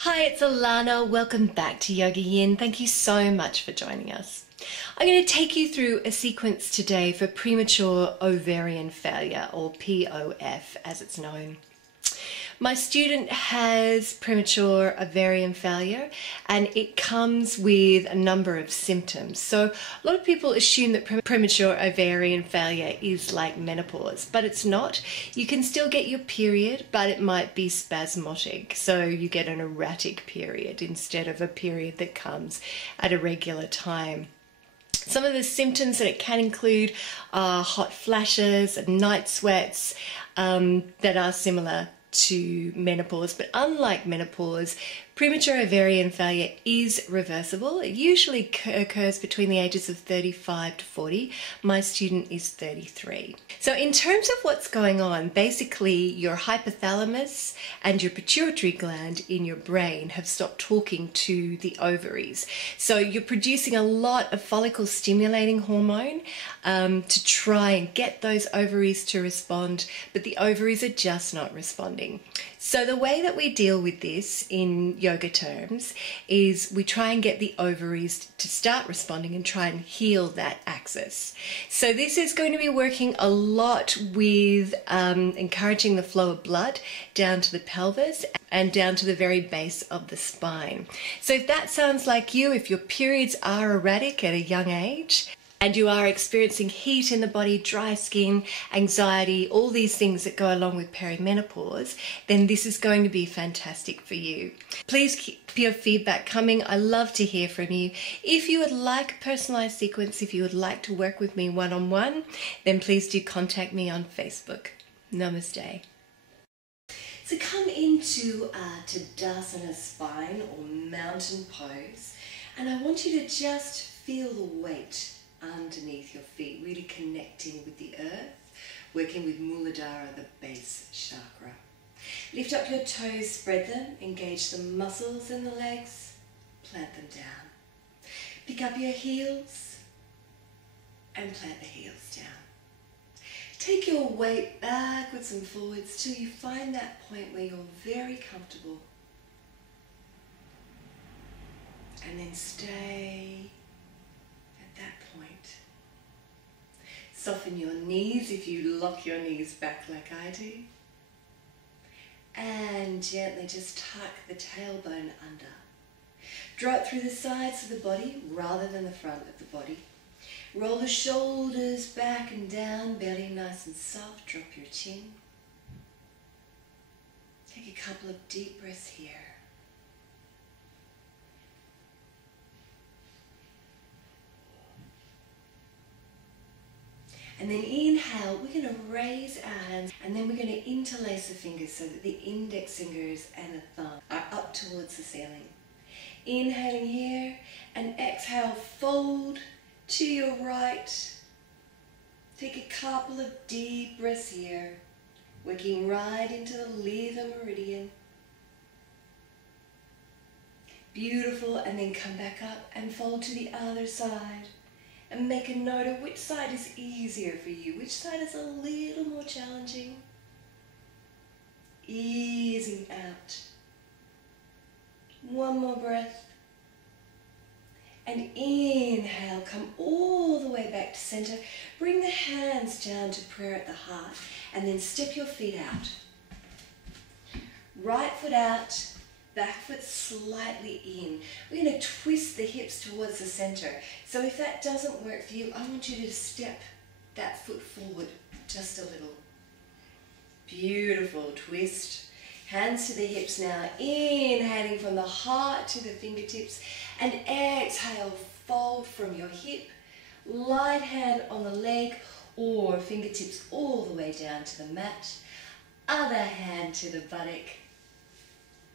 Hi, it's Alannah. Welcome back to YogaYin. Thank you so much for joining us. I'm going to take you through a sequence today for premature ovarian failure, or POF as it's known. My student has premature ovarian failure and it comes with a number of symptoms. So a lot of people assume that premature ovarian failure is like menopause, but it's not. You can still get your period, but it might be spasmodic. So you get an erratic period instead of a period that comes at a regular time. Some of the symptoms that it can include are hot flashes and night sweats that are similar to menopause, but unlike menopause, premature ovarian failure is reversible. It usually occurs between the ages of 35 to 40. My student is 33. So in terms of what's going on, basically your hypothalamus and your pituitary gland in your brain have stopped talking to the ovaries. So you're producing a lot of follicle stimulating hormone to try and get those ovaries to respond, but the ovaries are just not responding. So the way that we deal with this in yoga terms is we try and get the ovaries to start responding and try and heal that axis. So this is going to be working a lot with encouraging the flow of blood down to the pelvis and down to the very base of the spine. So if that sounds like you, if your periods are erratic at a young age, and you are experiencing heat in the body, dry skin, anxiety, all these things that go along with perimenopause, then this is going to be fantastic for you. Please keep your feedback coming. I love to hear from you. If you would like a personalized sequence, if you would like to work with me one-on-one, then please do contact me on Facebook. Namaste. So come into Tadasana spine or mountain pose, and I want you to just feel the weight underneath your feet, really connecting with the earth, working with Muladhara, the base chakra. Lift up your toes, spread them, engage the muscles in the legs, plant them down. Pick up your heels and plant the heels down. Take your weight backwards and forwards till you find that point where you're very comfortable. And then stay at that point. Soften your knees if you lock your knees back like I do. And gently just tuck the tailbone under. Draw it through the sides of the body rather than the front of the body. Roll the shoulders back and down, belly nice and soft, drop your chin. Take a couple of deep breaths here. And then inhale, we're going to raise our hands and then we're going to interlace the fingers so that the index fingers and the thumb are up towards the ceiling. Inhaling here and exhale, fold to your right. Take a couple of deep breaths here, working right into the lever meridian. Beautiful, and then come back up and fold to the other side. And make a note of which side is easier for you, which side is a little more challenging. Easing out. One more breath. And inhale, come all the way back to center. Bring the hands down to prayer at the heart and then step your feet out. Right foot out. Back foot slightly in. We're going to twist the hips towards the center. So if that doesn't work for you, I want you to step that foot forward just a little. Beautiful. Twist. Hands to the hips now. Inhaling from the heart to the fingertips. And exhale, fold from your hip. Light hand on the leg or fingertips all the way down to the mat. Other hand to the buttock.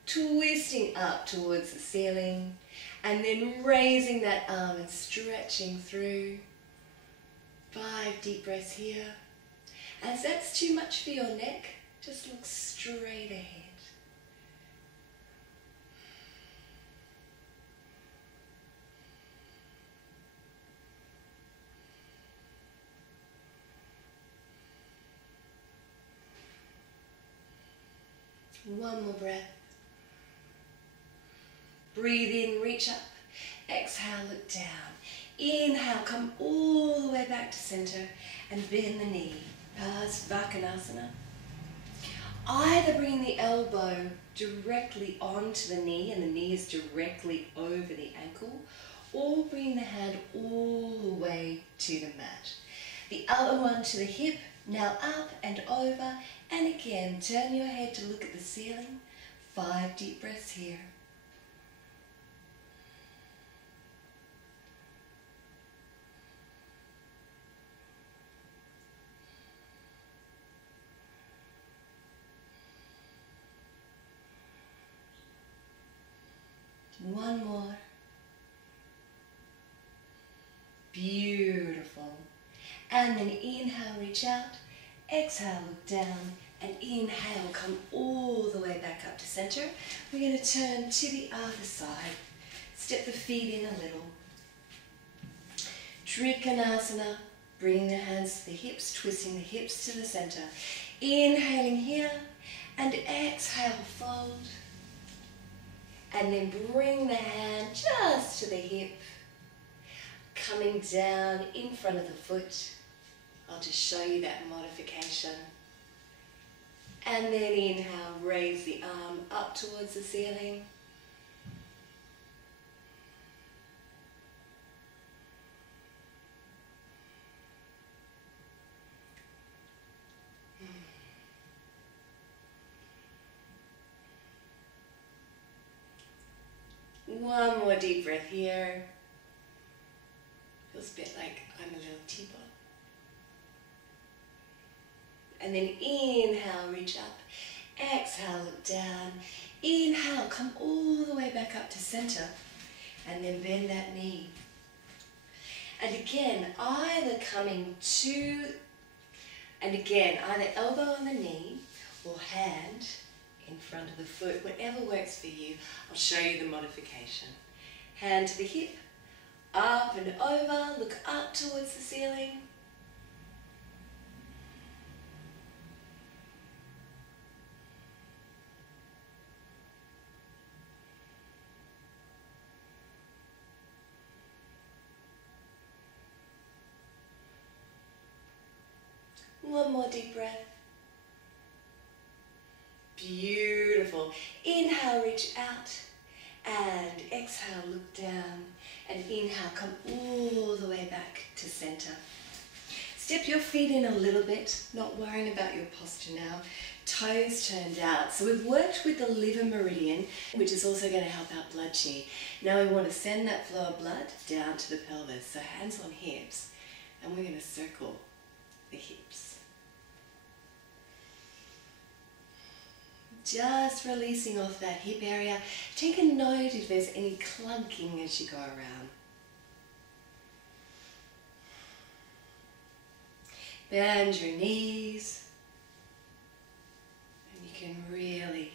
Twisting up towards the ceiling and then raising that arm and stretching through. 5 deep breaths here. As that's too much for your neck, just look straight ahead. One more breath. Breathe in, reach up. Exhale, look down. Inhale, come all the way back to center and bend the knee. Svanasana. Either bring the elbow directly onto the knee and the knee is directly over the ankle, or bring the hand all the way to the mat. The other one to the hip, now up and over, and again, turn your head to look at the ceiling. 5 deep breaths here. One more. Beautiful. And then inhale, reach out. Exhale, look down. And inhale, come all the way back up to center. We're going to turn to the other side. Step the feet in a little. Trikonasana. Bring the hands to the hips, twisting the hips to the center. Inhaling here. And exhale, fold. And then bring the hand just to the hip, coming down in front of the foot. I'll just show you that modification. And then inhale, raise the arm up towards the ceiling. One more deep breath here. Feels a bit like I'm a little teapot. And then inhale, reach up. Exhale, look down. Inhale, come all the way back up to center. And then bend that knee. And again, either elbow on the knee or hand in front of the foot, whatever works for you. I'll show you the modification. Hand to the hip, up and over, look up towards the ceiling. One more deep breath. Beautiful. Inhale, reach out. And exhale, look down. And inhale, come all the way back to center. Step your feet in a little bit, not worrying about your posture now. Toes turned out. So we've worked with the liver meridian, which is also going to help out blood chi. Now we want to send that flow of blood down to the pelvis. So hands on hips. And we're going to circle the hips. Just releasing off that hip area. Take a note if there's any clunking as you go around. Bend your knees. And you can really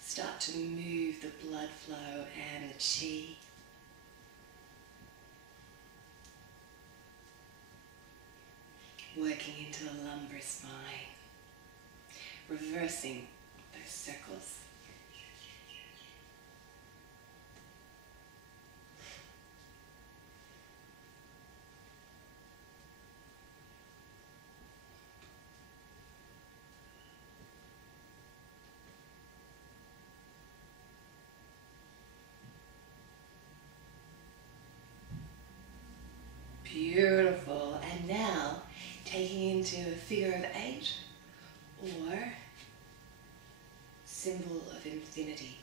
start to move the blood flow and the chi. Working into the lumbar spine. Reversing those circles. Beautiful. And now taking into a figure of 8 or symbol of infinity.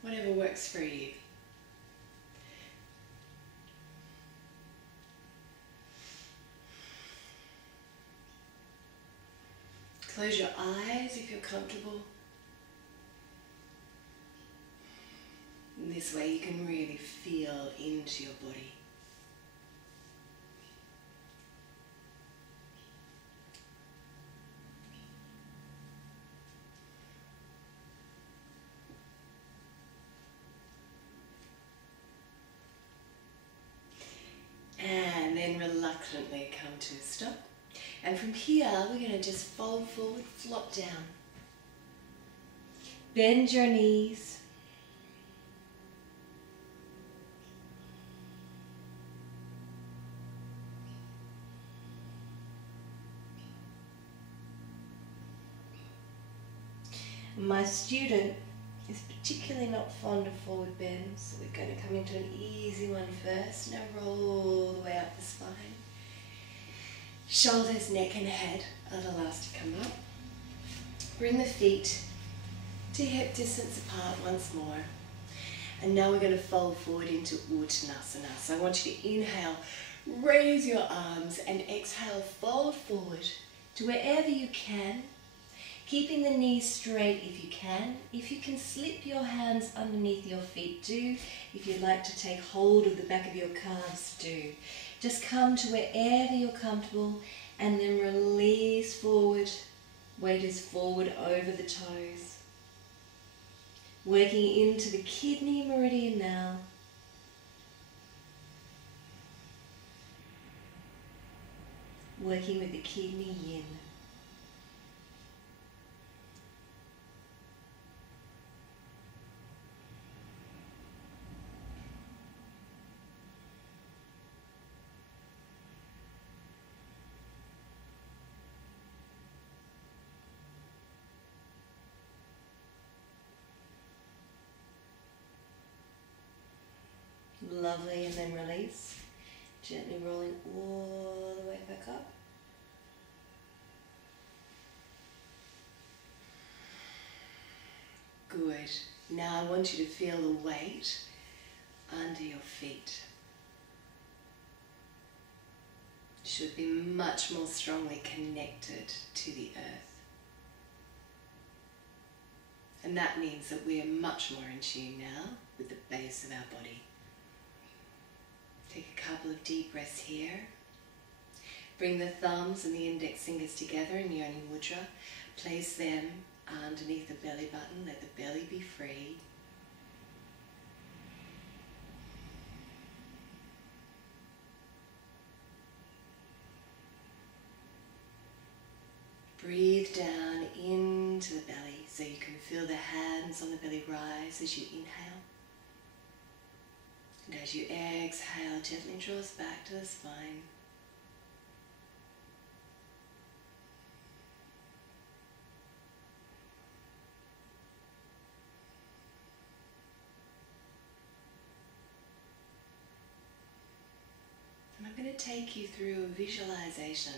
Whatever works for you. Close your eyes if you're comfortable. And this way you can really feel into your body. And then reluctantly come to a stop. And from here, we're going to just fold forward, flop down. Bend your knees. My student is particularly not fond of forward bends, so we're going to come into an easy one first. Now roll all the way up the spine. Shoulders, neck and head are the last to come up. Bring the feet to hip distance apart once more. And now we're going to fold forward into Uttanasana. So I want you to inhale, raise your arms, and exhale, fold forward to wherever you can, keeping the knees straight if you can. If you can slip your hands underneath your feet, do. If you'd like to take hold of the back of your calves, do. Just come to wherever you're comfortable and then release forward. Weight is forward over the toes. Working into the kidney meridian now. Working with the kidney yin. Lovely, and then release. Gently rolling all the way back up. Good. Now I want you to feel the weight under your feet. Should be much more strongly connected to the earth. And that means that we are much more in tune now with the base of our body. Take a couple of deep breaths here. Bring the thumbs and the index fingers together in Yoni Mudra. Place them underneath the belly button. Let the belly be free. Breathe down into the belly so you can feel the hands on the belly rise as you inhale. And as you exhale, gently draw us back to the spine. And I'm going to take you through a visualization.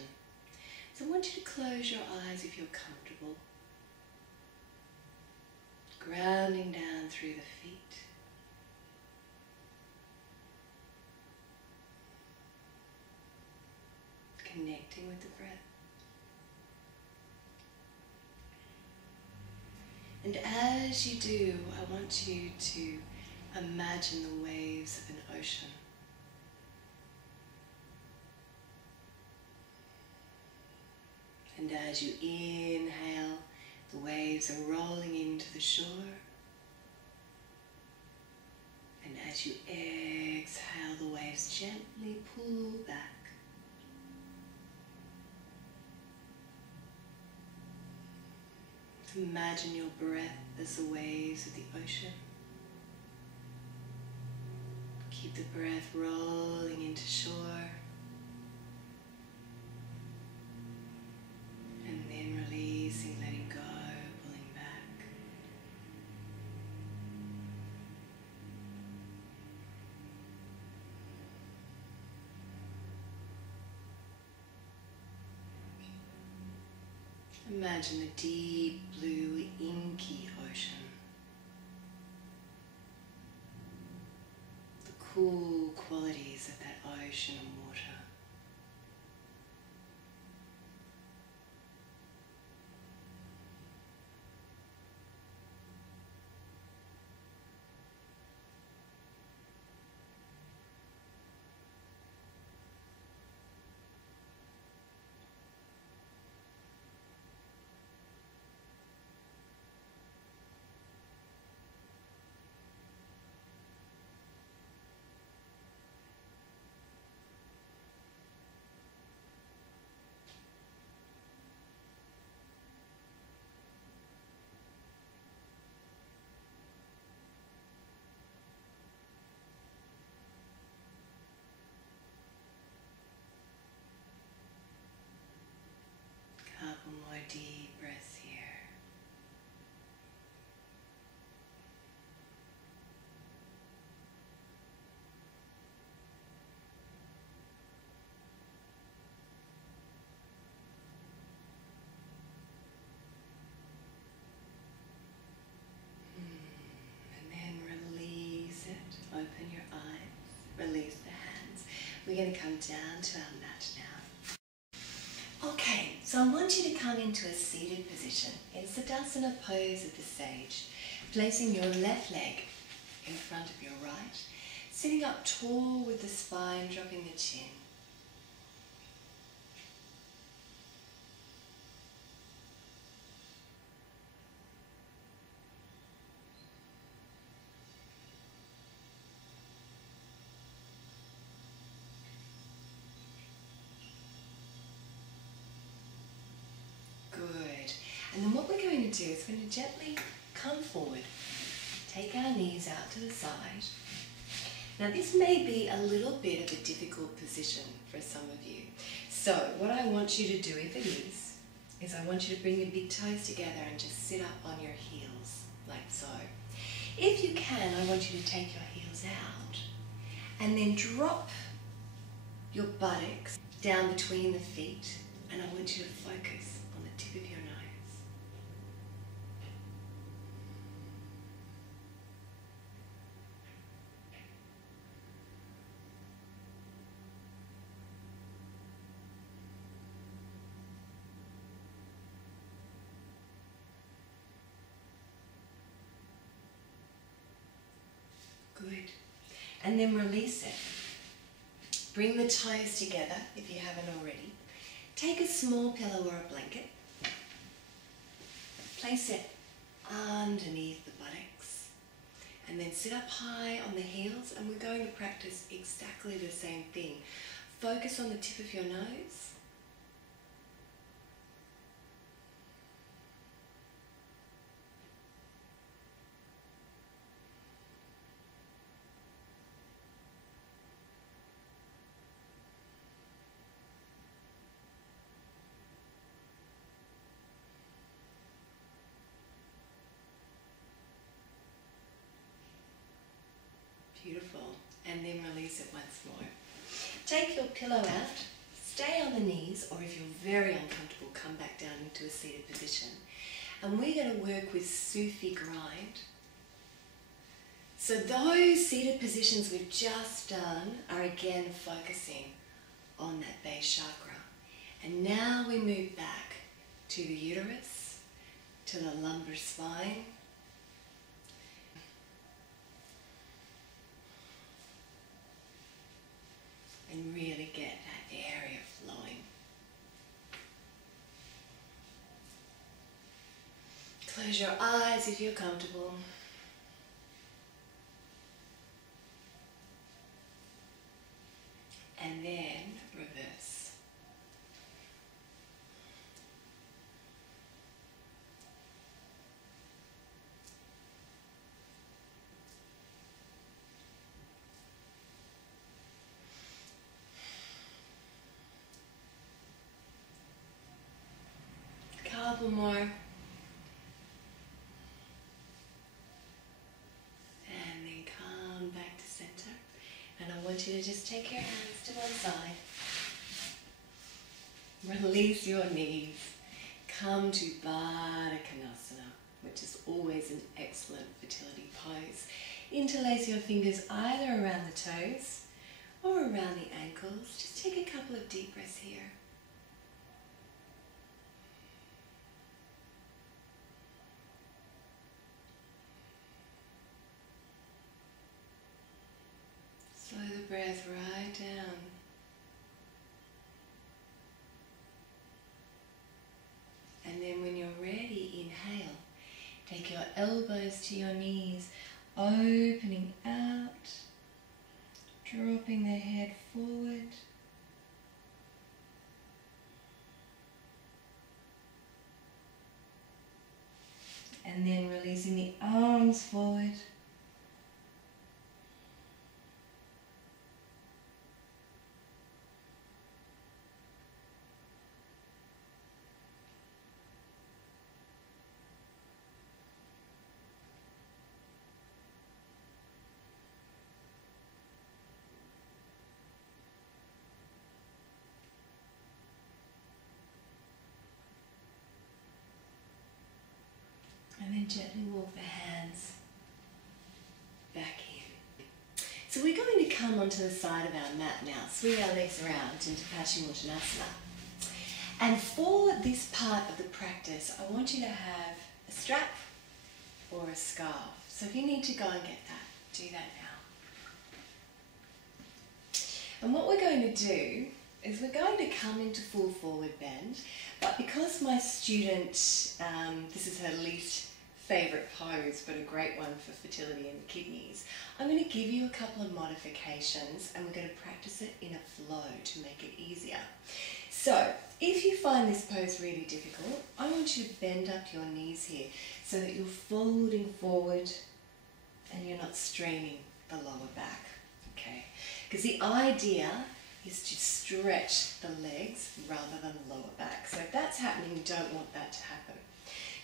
So I want you to close your eyes if you're comfortable. Grounding down through the feet. Connecting with the breath. And as you do, I want you to imagine the waves of an ocean. And as you inhale, the waves are rolling into the shore. And as you exhale, the waves gently pull back. Imagine your breath as the waves of the ocean. Keep the breath rolling into shore. And then releasing, letting go, pulling back. Imagine the deep blue inky ocean. The cool qualities of that ocean and water. Couple more deep breaths here. We're going to come down to our mat now. Okay, so I want you to come into a seated position in Siddhasana pose of the sage, placing your left leg in front of your right, sitting up tall with the spine, dropping the chin. Good. And then what we're going to do is we're going to gently come forward, take our knees out to the side. Now this may be a little bit of a difficult position for some of you. So what I want you to do, if it is I want you to bring your big toes together and just sit up on your heels, like so. If you can, I want you to take your heels out and then drop your buttocks down between the feet, and I want you to focus on the tip of your nose. Good. And then release it. Bring the toes together if you haven't already. Take a small pillow or a blanket. Place it underneath the buttocks. And then sit up high on the heels, and we're going to practice exactly the same thing. Focus on the tip of your nose. Beautiful. And then release it once more. Take your pillow out, stay on the knees, or if you're very uncomfortable, come back down into a seated position. And we're going to work with Sufi grind. So those seated positions we've just done are again focusing on that base chakra. And now we move back to the uterus, to the lumbar spine, and really get that area flowing. Close your eyes if you're comfortable. And then reverse. Couple more. And then come back to center. And I want you to just take your hands to one side. Release your knees. Come to Baddha Konasana, which is always an excellent fertility pose. Interlace your fingers either around the toes or around the ankles. Just take a couple of deep breaths here. Slow the breath right down. And then when you're ready, inhale. Take your elbows to your knees, opening out, dropping the head forward. And then releasing the arms forward. And then gently walk the hands back in. So we're going to come onto the side of our mat now, swing our legs around into Paschimottanasana. And for this part of the practice, I want you to have a strap or a scarf. So if you need to go and get that, do that now. And what we're going to do is we're going to come into full forward bend, but because my student, this is her least favourite pose, but a great one for fertility and the kidneys, I'm going to give you a couple of modifications and we're going to practice it in a flow to make it easier. So, if you find this pose really difficult, I want you to bend up your knees here so that you're folding forward and you're not straining the lower back, okay? Because the idea is to stretch the legs rather than the lower back. So if that's happening, you don't want that to happen.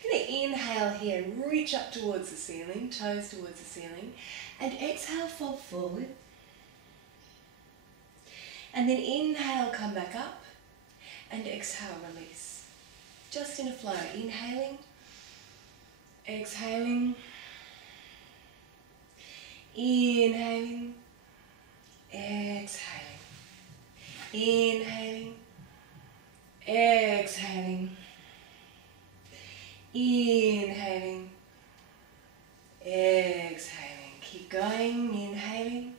I'm going to inhale here and reach up towards the ceiling, toes towards the ceiling, and exhale, fold forward. And then inhale, come back up, and exhale, release. Just in a flow, inhaling, exhaling, inhaling, exhaling, inhaling, exhaling, inhaling, exhaling. Keep going, inhaling.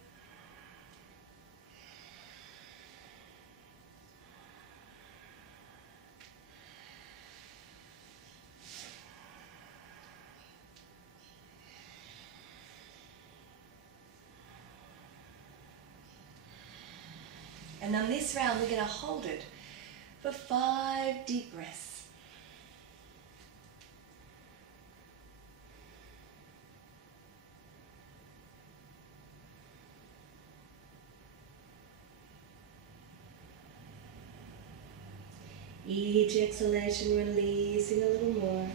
And on this round, we're going to hold it for 5 deep breaths. Each exhalation, releasing a little more.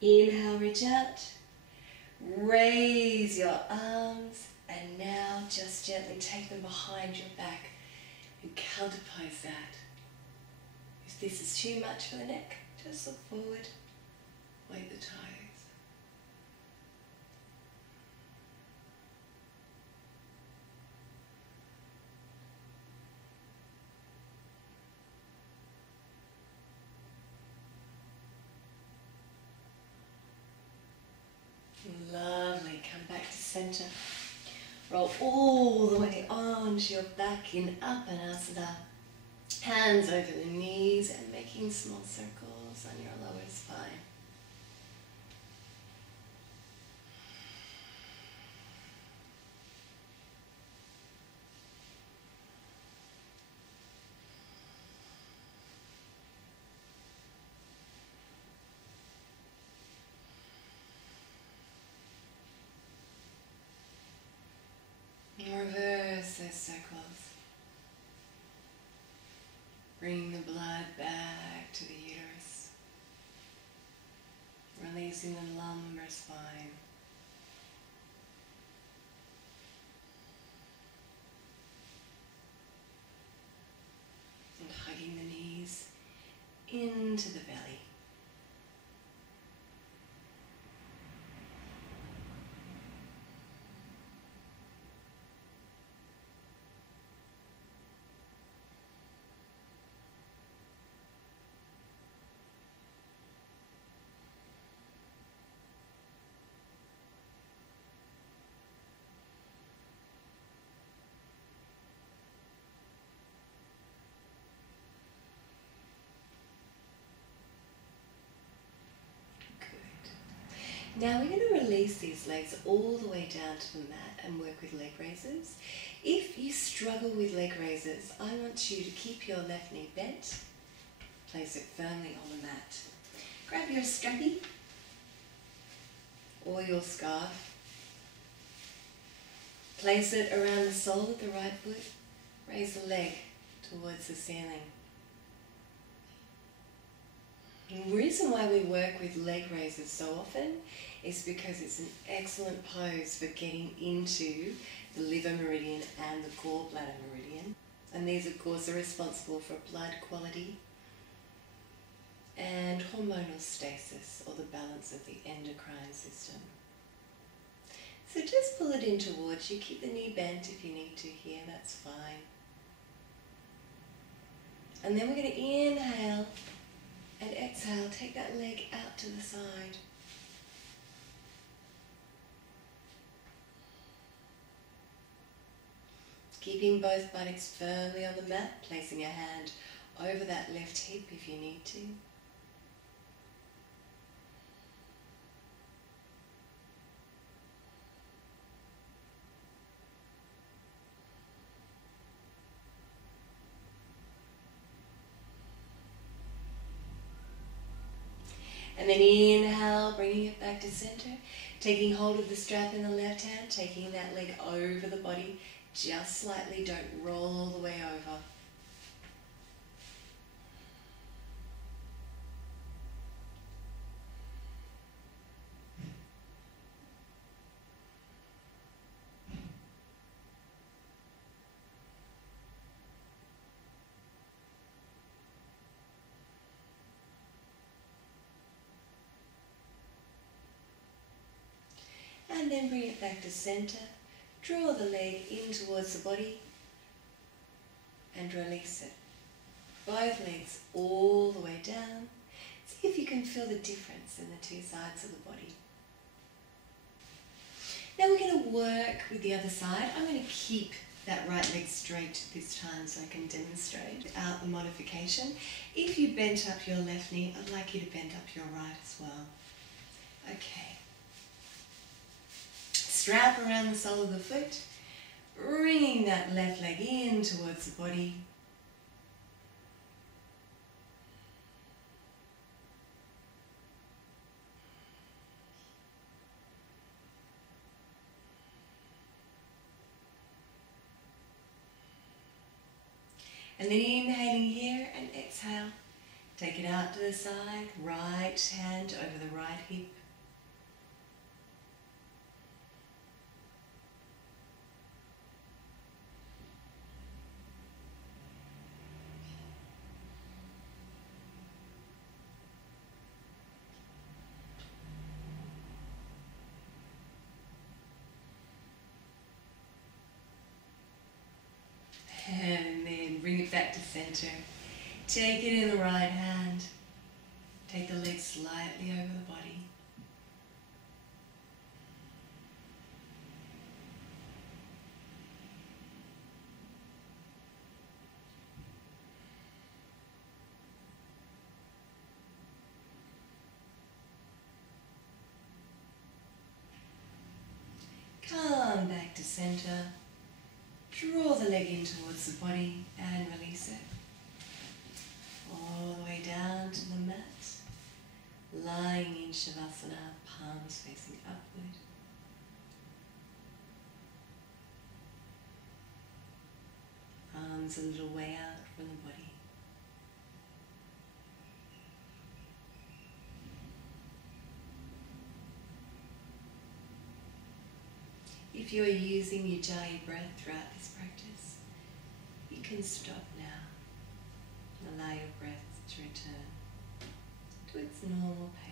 Inhale, reach out, raise your arms, and now just gently take them behind your back and counterpose that. If this is too much for the neck, just look forward, weight the toes. Lovely, come back to center. Roll all the way onto your back in Uppanasana. Hands over the knees and making small circles on your lower spine. Reverse those circles. Bring the blood back to the uterus. Releasing the lumbar spine. And hugging the knees into the belly. Now we're going to release these legs all the way down to the mat and work with leg raises. If you struggle with leg raises, I want you to keep your left knee bent, place it firmly on the mat. Grab your strappy or your scarf, place it around the sole of the right foot, raise the leg towards the ceiling. The reason why we work with leg raises so often is because it's an excellent pose for getting into the liver meridian and the gallbladder meridian. And these, of course, are responsible for blood quality and hormonal stasis, or the balance of the endocrine system. So just pull it in towards you. Keep the knee bent if you need to here, that's fine. And then we're going to inhale and exhale. Take that leg out to the side. Keeping both buttocks firmly on the mat, placing your hand over that left hip if you need to. And then inhale, bringing it back to center, taking hold of the strap in the left hand, taking that leg over the body, just slightly, don't roll all the way over. And then bring it back to center. Draw the leg in towards the body and release it. Both legs all the way down. See if you can feel the difference in the two sides of the body. Now we're going to work with the other side. I'm going to keep that right leg straight this time so I can demonstrate without the modification. If you bent up your left knee, I'd like you to bend up your right as well. Okay. Strap around the sole of the foot, bringing that left leg in towards the body. And then inhaling here and exhale. Take it out to the side, right hand over the right hip. And then bring it back to center. Take it in the right hand. Take the leg slightly over the body. Come back to center. Draw the leg in towards the body and release it. All the way down to the mat. Lying in Shavasana, palms facing upward. Arms a little way out from the body. If you are using Ujjayi breath throughout this practice, you can stop now and allow your breath to return to its normal pace.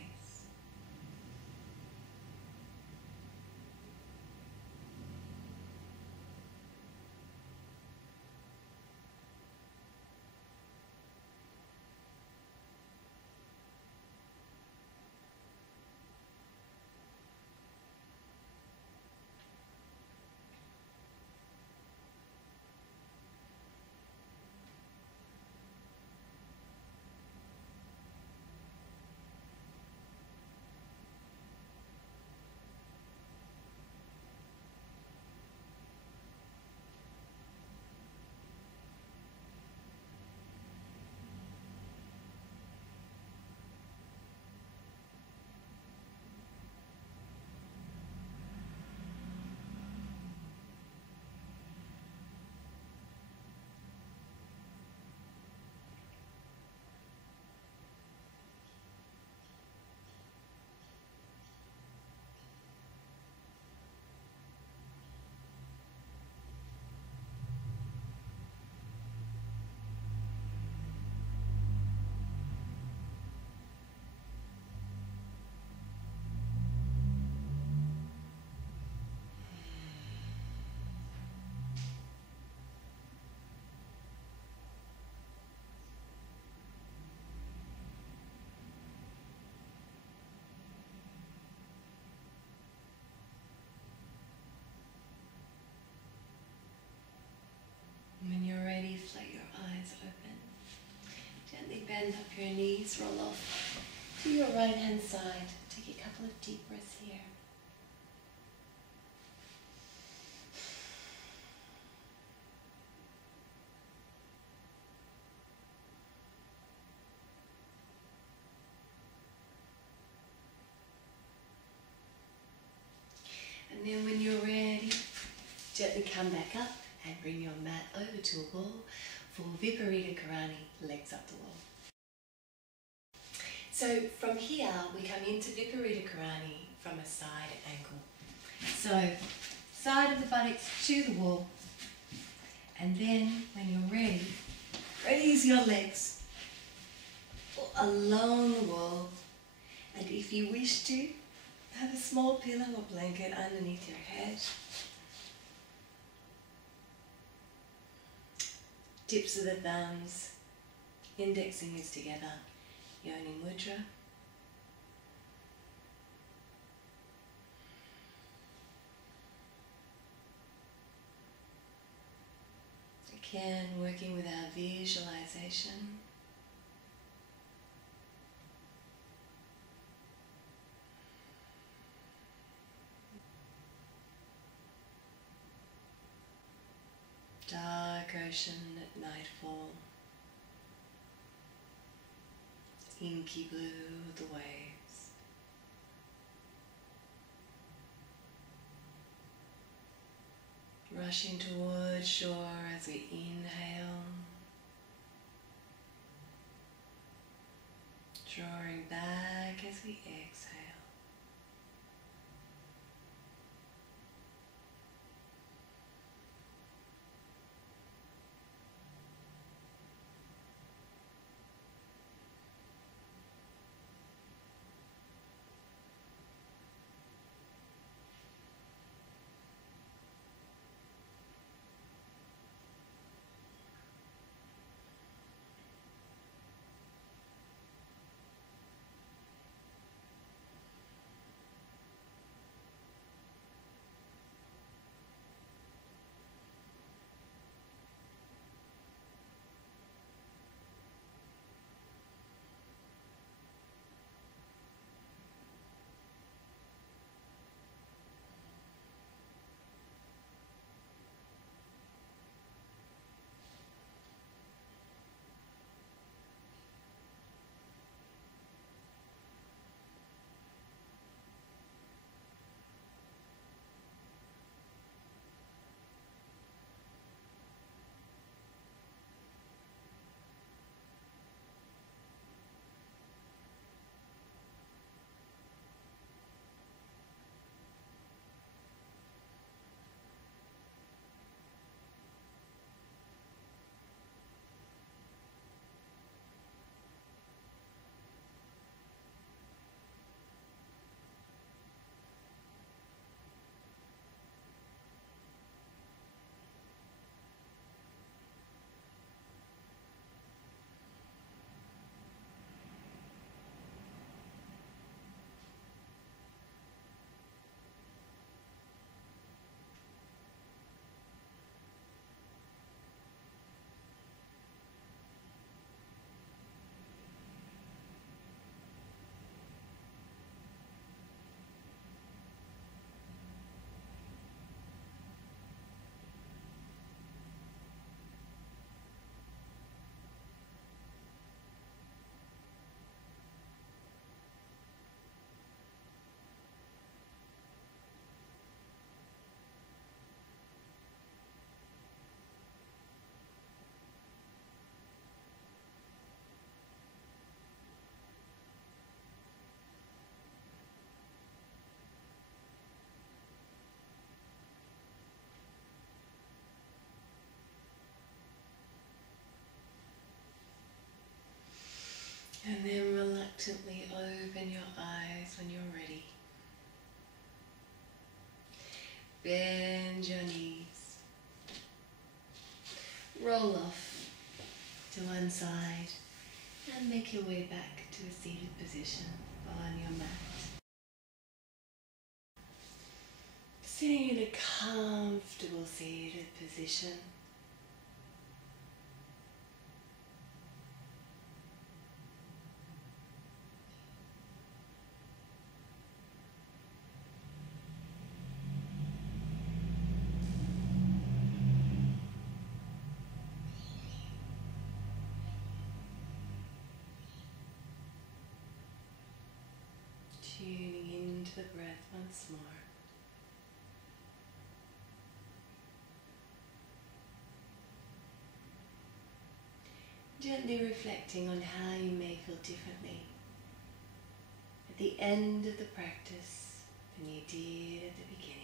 Stand up your knees, roll off to your right hand side. Take a couple of deep breaths here. And then when you're ready, gently come back up and bring your mat over to a wall for Viparita Karani, legs up the wall. So from here, we come into Viparita Karani from a side angle. So side of the buttocks to the wall. And then when you're ready, raise your legs along the wall. And if you wish to, have a small pillow or blanket underneath your head. Tips of the thumbs, index fingers together, Yoni Mudra. Again, working with our visualization. Dark ocean at nightfall, inky blue of the waves. Rushing towards shore as we inhale, drawing back as we exhale. And then reluctantly open your eyes when you're ready. Bend your knees. Roll off to one side and make your way back to a seated position on your mat. Sitting in a comfortable seated position. Tuning into the breath once more. Gently reflecting on how you may feel differently at the end of the practice than you did at the beginning.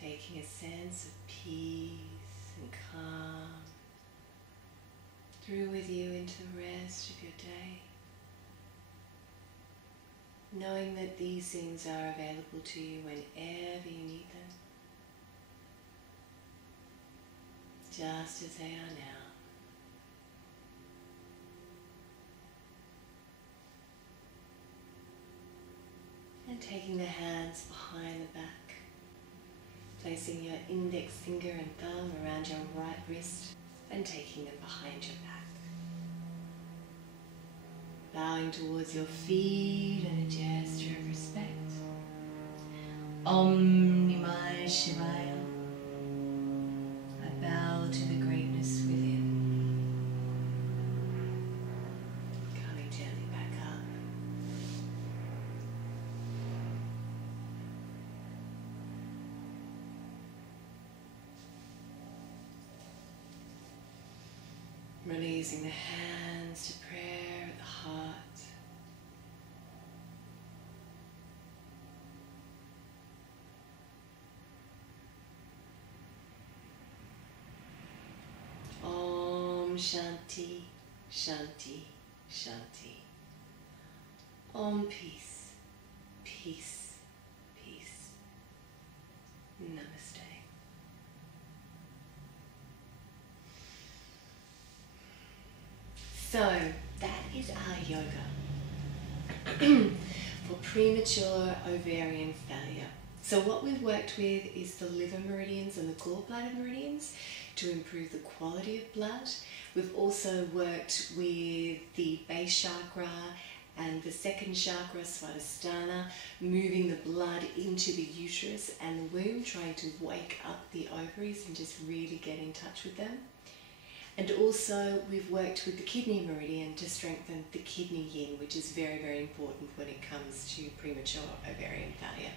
Taking a sense of peace and calm through with you into the rest of your day. Knowing that these things are available to you whenever you need them, just as they are now. And taking the hands behind the back, placing your index finger and thumb around your right wrist and taking them behind your back. Bowing towards your feet in a gesture of respect. Om Namah Shivaya. I bow to the greatness within. Coming gently back up. Releasing the hands to prayer at the heart. Om Shanti, Shanti, Shanti. Om peace, peace, peace. Namaste. So, that is our yoga for premature ovarian failure. So what we've worked with is the liver meridians and the gallbladder meridians to improve the quality of blood. We've also worked with the base chakra and the second chakra, Swadhisthana, moving the blood into the uterus and the womb, trying to wake up the ovaries and just really get in touch with them. And also we've worked with the kidney meridian to strengthen the kidney yin, which is very, very important when it comes to premature ovarian failure.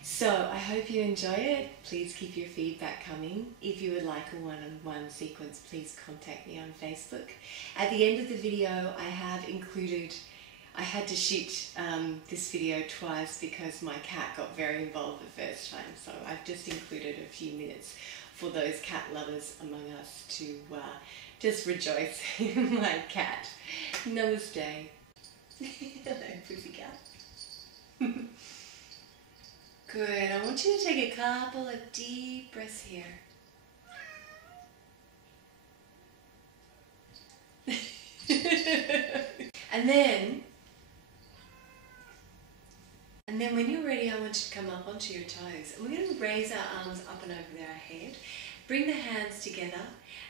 So I hope you enjoy it. Please keep your feedback coming. If you would like a one-on-one sequence, please contact me on Facebook. At the end of the video, I have included, I had to shoot this video twice because my cat got very involved the first time. So I've just included a few minutes for those cat lovers among us to just rejoice in my cat. Namaste. Hello, pussycat. Good. I want you to take a couple of deep breaths here. And then when you're ready, I want you to come up onto your toes. And we're going to raise our arms up and over our head. Bring the hands together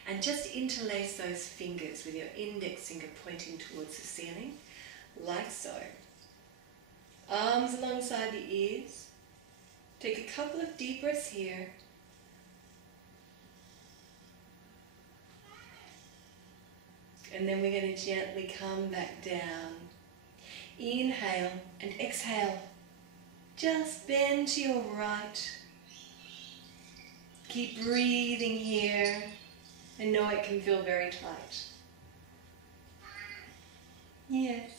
and just interlace those fingers with your index finger pointing towards the ceiling, like so. Arms alongside the ears. Take a couple of deep breaths here. And then we're going to gently come back down. Inhale and exhale. Just bend to your right. Keep breathing here. I know it can feel very tight. Yes.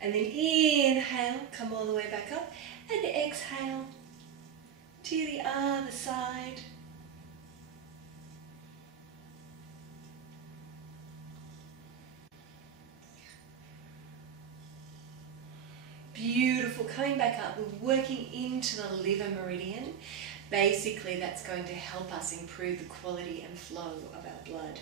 And then inhale, come all the way back up, and exhale to the other side. Beautiful. Coming back up, we're working into the liver meridian. Basically, that's going to help us improve the quality and flow of our blood.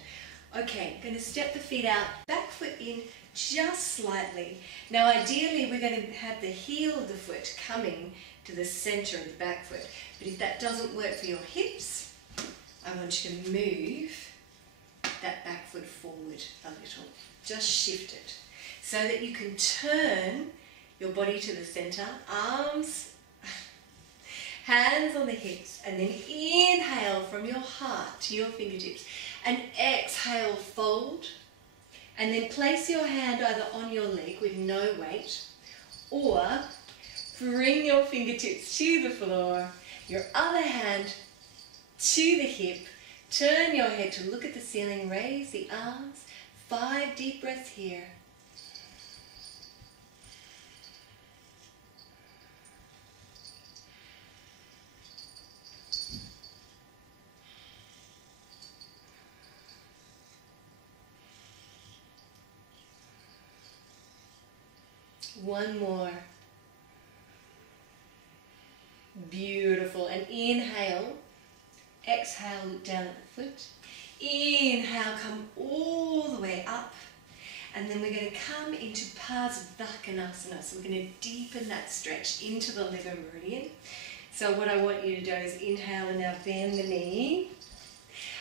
Okay, going to step the feet out, back foot in just slightly. Now, ideally, we're going to have the heel of the foot coming to the center of the back foot. But if that doesn't work for your hips, I want you to move that back foot forward a little. Just shift it so that you can turn your body to the center, arms, hands on the hips, and then inhale from your heart to your fingertips, and exhale, fold, and then place your hand either on your leg with no weight, or bring your fingertips to the floor, your other hand to the hip, turn your head to look at the ceiling, raise the arms, 5 deep breaths here. One more. Beautiful. And inhale. Exhale, look down at the foot. Inhale, come all the way up. And then we're going to come into Parsvakonasana. So we're going to deepen that stretch into the liver meridian. So what I want you to do is inhale and now bend the knee.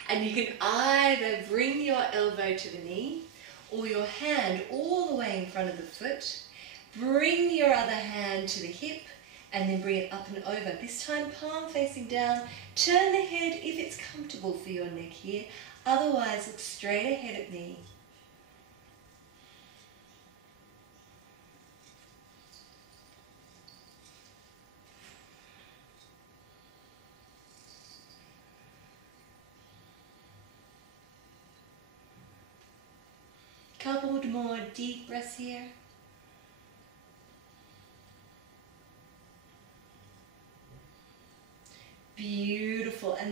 And you can either bring your elbow to the knee or your hand all the way in front of the foot. Bring your other hand to the hip and then bring it up and over. This time palm facing down. Turn the head if it's comfortable for your neck here. Otherwise, look straight ahead at me. Couple more deep breaths here. Beautiful. And